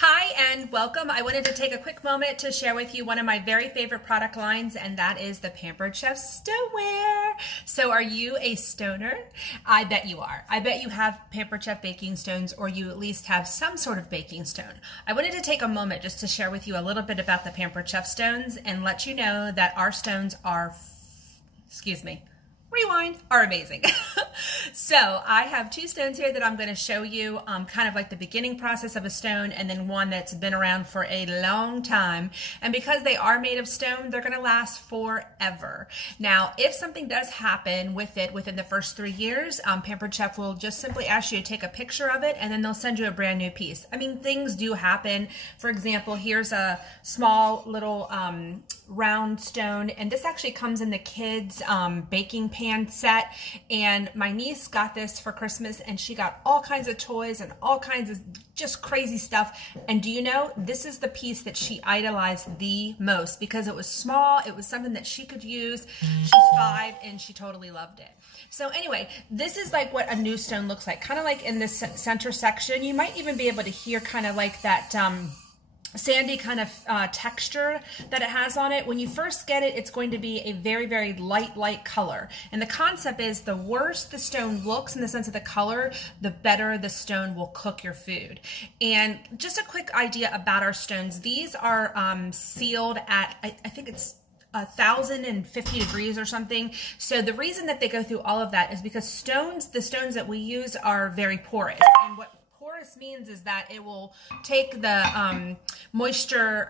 Hi and welcome. I wanted to take a quick moment to share with you one of my very favorite product lines, and that is the Pampered Chef Stoneware. So are you a stoner? I bet you are. I bet you have Pampered Chef baking stones, or you at least have some sort of baking stone. I wanted to take a moment just to share with you a little bit about the Pampered Chef stones and let you know that our stones are, are amazing. So I have two stones here that I'm going to show you, kind of like the beginning process of a stone, and then one that's been around for a long time. And because they are made of stone, they're going to last forever. Now, if something does happen with it within the first 3 years, Pampered Chef will just simply ask you to take a picture of it, and then they'll send you a brand new piece. I mean, things do happen. For example, here's a small little round stone, and this actually comes in the kids baking pan set, and my niece got this for Christmas, and she got all kinds of toys and all kinds of just crazy stuff. And do you know, this is the piece that she idolized the most because it was small, it was something that she could use. She's 5 and she totally loved it. So anyway, this is like what a new stone looks like, kind of like in this center section. You might even be able to hear kind of like that sandy kind of texture that it has on it. When you first get it, it's going to be a very, very light color. And the concept is the worse the stone looks in the sense of the color, the better the stone will cook your food. And just a quick idea about our stones. These are sealed at, I think it's 1,050 degrees or something. So the reason that they go through all of that is because the stones that we use are very porous. And what porous means is that it will take the moisture,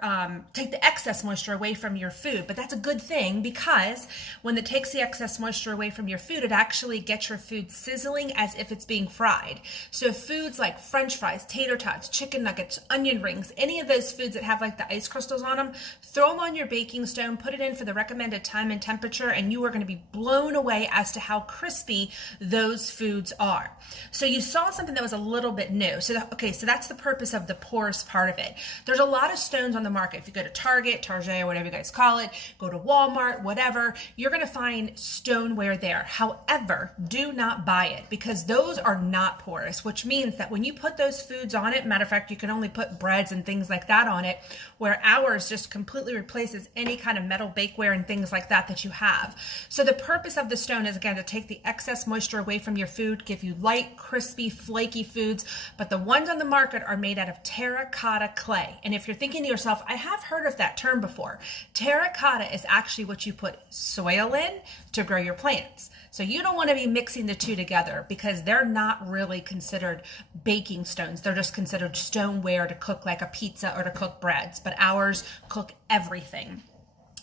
take the excess moisture away from your food. But that's a good thing, because when it takes the excess moisture away from your food, it actually gets your food sizzling as if it's being fried. So foods like French fries, tater tots, chicken nuggets, onion rings, any of those foods that have like the ice crystals on them, throw them on your baking stone, put it in for the recommended time and temperature, and you are going to be blown away as to how crispy those foods are. So you saw something that was a little bit new. So that's the purpose of the porous part of it. There's a lot of stones on the market. If you go to Target, or whatever you guys call it, go to Walmart, whatever, you're going to find stoneware there. However, do not buy it, because those are not porous, which means that when you put those foods on it, matter of fact, you can only put breads and things like that on it, where ours just completely replaces any kind of metal bakeware and things like that that you have. So the purpose of the stone is, again, to take the excess moisture away from your food, give you light, crispy, flaky foods. But the ones on the market are made out of terracotta clay. And if you're thinking to yourself, I have heard of that term before. Terracotta is actually what you put soil in to grow your plants. So you don't want to be mixing the two together, because they're not really considered baking stones. They're just considered stoneware to cook like a pizza or to cook breads. But ours cook everything.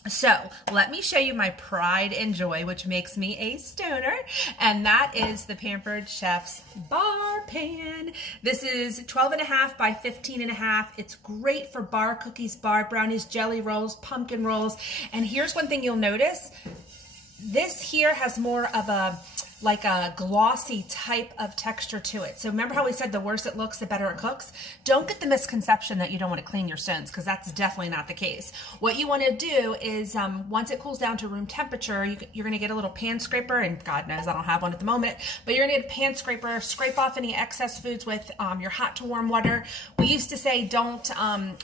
So let me show you my pride and joy, which makes me a stoner, and that is the Pampered Chef's bar pan. This is 12.5 by 15.5. It's great for bar cookies, bar brownies, jelly rolls, pumpkin rolls. And here's one thing you'll notice. This here has more of a glossy type of texture to it. So remember how we said the worse it looks, the better it cooks? Don't get the misconception that you don't want to clean your stones, because that's definitely not the case. What you want to do is, once it cools down to room temperature, you're going to get a little pan scraper, and God knows I don't have one at the moment, but you're going to get a pan scraper, scrape off any excess foods with your hot to warm water. We used to say don't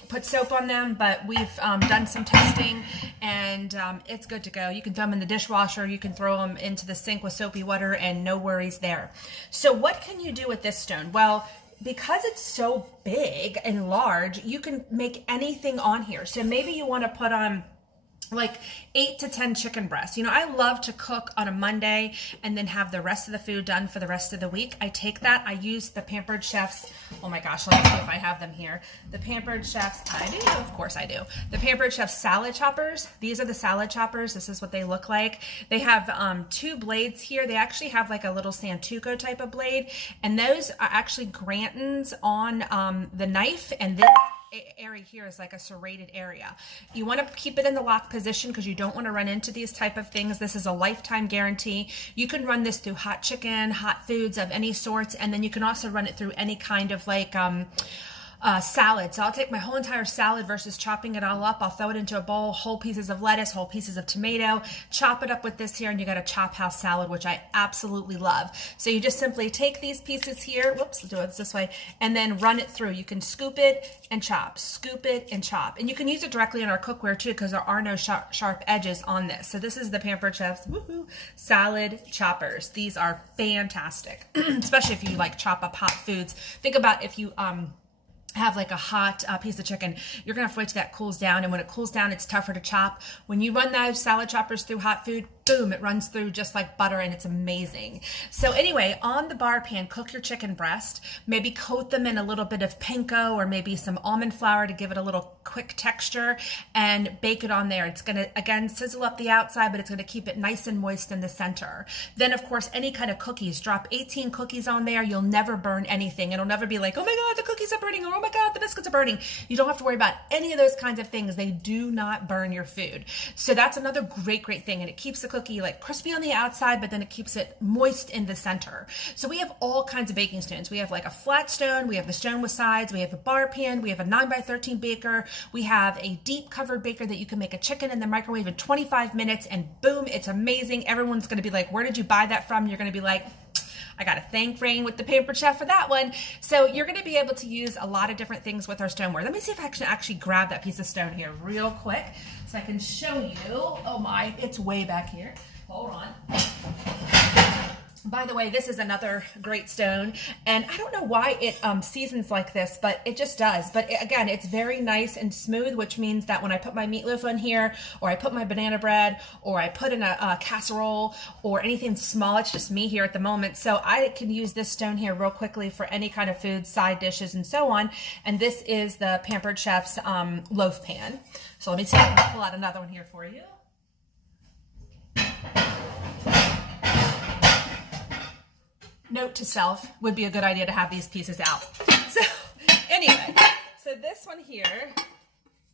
put soap on them, but we've done some testing, and it's good to go. You can throw them in the dishwasher, you can throw them into the sink with soapy water, and no worries there. So what can you do with this stone? Well, because it's so big and large, you can make anything on here. So maybe you want to put on like 8 to 10 chicken breasts. You know, I love to cook on a Monday and then have the rest of the food done for the rest of the week. I take that, I use the Pampered Chef's, oh my gosh, let me see if I have them here. The Pampered Chef's, I do, of course I do. The Pampered Chef's salad choppers. These are the salad choppers. This is what they look like. They have 2 blades here. They actually have like a little Santoku type of blade, and those are actually Grantons on the knife, and this area here is like a serrated area. You want to keep it in the lock position because you don't want to run into these type of things. This is a lifetime guarantee. You can run this through hot chicken, hot foods of any sorts, and then you can also run it through any kind of like salad. So I'll take my whole entire salad versus chopping it all up. I'll throw it into a bowl, whole pieces of lettuce, whole pieces of tomato, chop it up with this here, and you got a chop house salad, which I absolutely love. So you just simply take these pieces here, whoops, do it this way, and then run it through. You can scoop it and chop, scoop it and chop. And you can use it directly in our cookware too, because there are no sharp edges on this. So this is the Pampered Chef's salad choppers. These are fantastic, especially if you like chop up hot foods. Think about if you have like a hot piece of chicken, you're gonna have to wait till that cools down, and when it cools down, it's tougher to chop. When you run those salad choppers through hot food, boom, it runs through just like butter, and it's amazing. So anyway, on the bar pan, cook your chicken breast, maybe coat them in a little bit of panko or maybe some almond flour to give it a little quick texture, and bake it on there. It's gonna, again, sizzle up the outside, but it's gonna keep it nice and moist in the center. Then of course, any kind of cookies, drop 18 cookies on there. You'll never burn anything. It'll never be like, oh my God, the cookies are burning, or oh my God, the biscuits are burning. You don't have to worry about any of those kinds of things. They do not burn your food. So that's another great thing, and it keeps the cookie like crispy on the outside, but then it keeps it moist in the center. So we have all kinds of baking stones. We have like a flat stone, we have the stone with sides, we have a bar pan, we have a 9x13 baker, we have a deep covered baker that you can make a chicken in the microwave in 25 minutes, and boom, it's amazing. Everyone's gonna be like, where did you buy that from? You're gonna be like, I gotta thank Rain with the Pampered Chef for that one. So you're gonna be able to use a lot of different things with our stoneware. Let me see if I can actually grab that piece of stone here real quick so I can show you. Oh my, it's way back here. Hold on. By the way, this is another great stone, and I don't know why it seasons like this, but it just does. But again, it's very nice and smooth, which means that when I put my meatloaf on here, or I put my banana bread, or I put in a casserole, or anything small, it's just me here at the moment. So I can use this stone here real quickly for any kind of food, side dishes, and so on. And this is the Pampered Chef's loaf pan. So let me see if I can pull out another one here for you. Note to self, would be a good idea to have these pieces out. So anyway, so this one here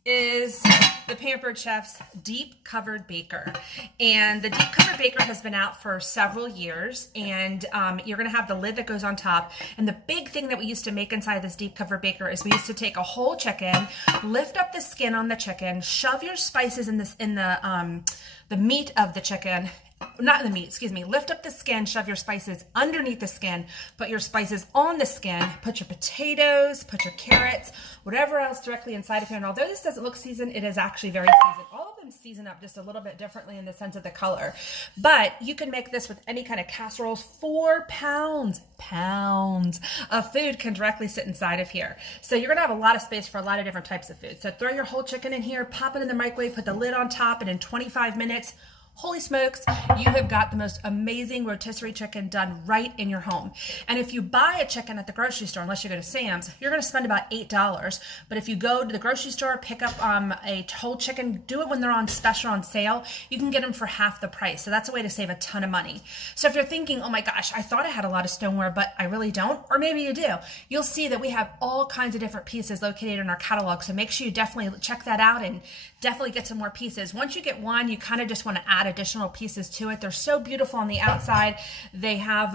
is the Pampered Chef's Deep Covered Baker. And the Deep Covered Baker has been out for several years, and you're gonna have the lid that goes on top. And the big thing that we used to make inside this Deep Covered Baker is we used to take a whole chicken, lift up the skin on the chicken, shove your spices in the meat of the chicken, not the meat, excuse me, lift up the skin, shove your spices underneath the skin, put your spices on the skin, put your potatoes, put your carrots, whatever else directly inside of here. And although this doesn't look seasoned, it is actually very seasoned. All of them season up just a little bit differently in the sense of the color. But you can make this with any kind of casseroles. 4 pounds of food can directly sit inside of here. So you're gonna have a lot of space for a lot of different types of food. So throw your whole chicken in here, pop it in the microwave, put the lid on top, and in 25 minutes, holy smokes, you have got the most amazing rotisserie chicken done right in your home. And if you buy a chicken at the grocery store, unless you go to Sam's, you're gonna spend about $8. But if you go to the grocery store, pick up a whole chicken, do it when they're on special on sale, you can get them for half the price. So that's a way to save a ton of money. So if you're thinking, oh my gosh, I thought I had a lot of stoneware, but I really don't, or maybe you do, you'll see that we have all kinds of different pieces located in our catalog. So make sure you definitely check that out and definitely get some more pieces. Once you get one, you kind of just want to add additional pieces to it. They're so beautiful on the outside. They have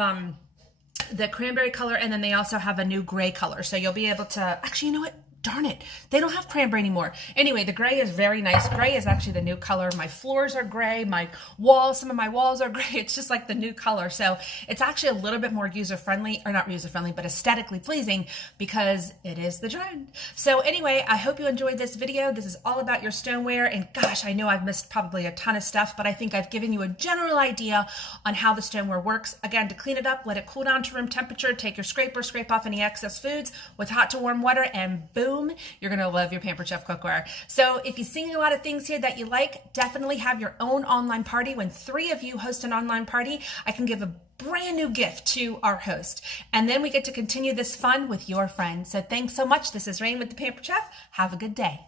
the cranberry color, and then they also have a new gray color. So you'll be able to, actually, you know what? Darn it, they don't have cranberry anymore. Anyway, the gray is very nice. Gray is actually the new color. My floors are gray. My walls, some of my walls are gray. It's just like the new color. So it's actually a little bit more user-friendly, or not user-friendly, but aesthetically pleasing because it is the trend. So anyway, I hope you enjoyed this video. This is all about your stoneware. And gosh, I know I've missed probably a ton of stuff, but I think I've given you a general idea on how the stoneware works. Again, to clean it up, let it cool down to room temperature, take your scraper, scrape off any excess foods with hot to warm water, and boom, you're gonna love your Pampered Chef cookware. So if you're seeing a lot of things here that you like, definitely have your own online party. When 3 of you host an online party, I can give a brand new gift to our host. And then we get to continue this fun with your friends. So thanks so much. This is Rain with the Pampered Chef. Have a good day.